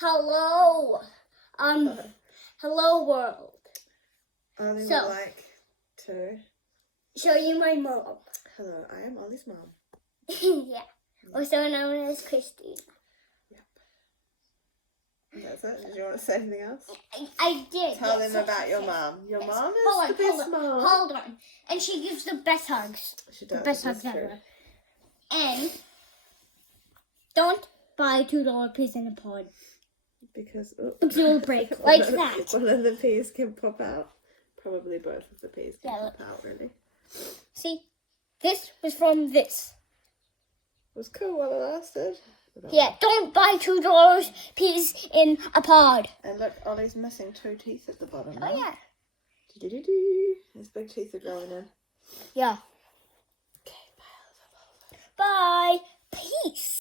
Hello. Hello world. Ollie So- would like to. Show you my mom. Hello, I am Ollie's mom. Yeah. Also known as Christine. That's it. Did you want to say anything else? I did. Tell yes, them yes, about your yes. mom. Your Yes. mom is Hold the best on, mom. Hold on. And she gives the best hugs. She The does. best that's hugs true. ever. And don't buy $2 peas in a pod. Because You'll break like that. One of the peas can pop out. Probably both of the peas can Yeah, pop out, really. See? This was from this. It was cool while it lasted. Yeah, don't buy $2 peas in a pod. And look, Ollie's missing 2 teeth at the bottom. Oh, yeah. Do-do-do-do. His big teeth are growing in. Yeah. Okay, bye. Bye. Peace.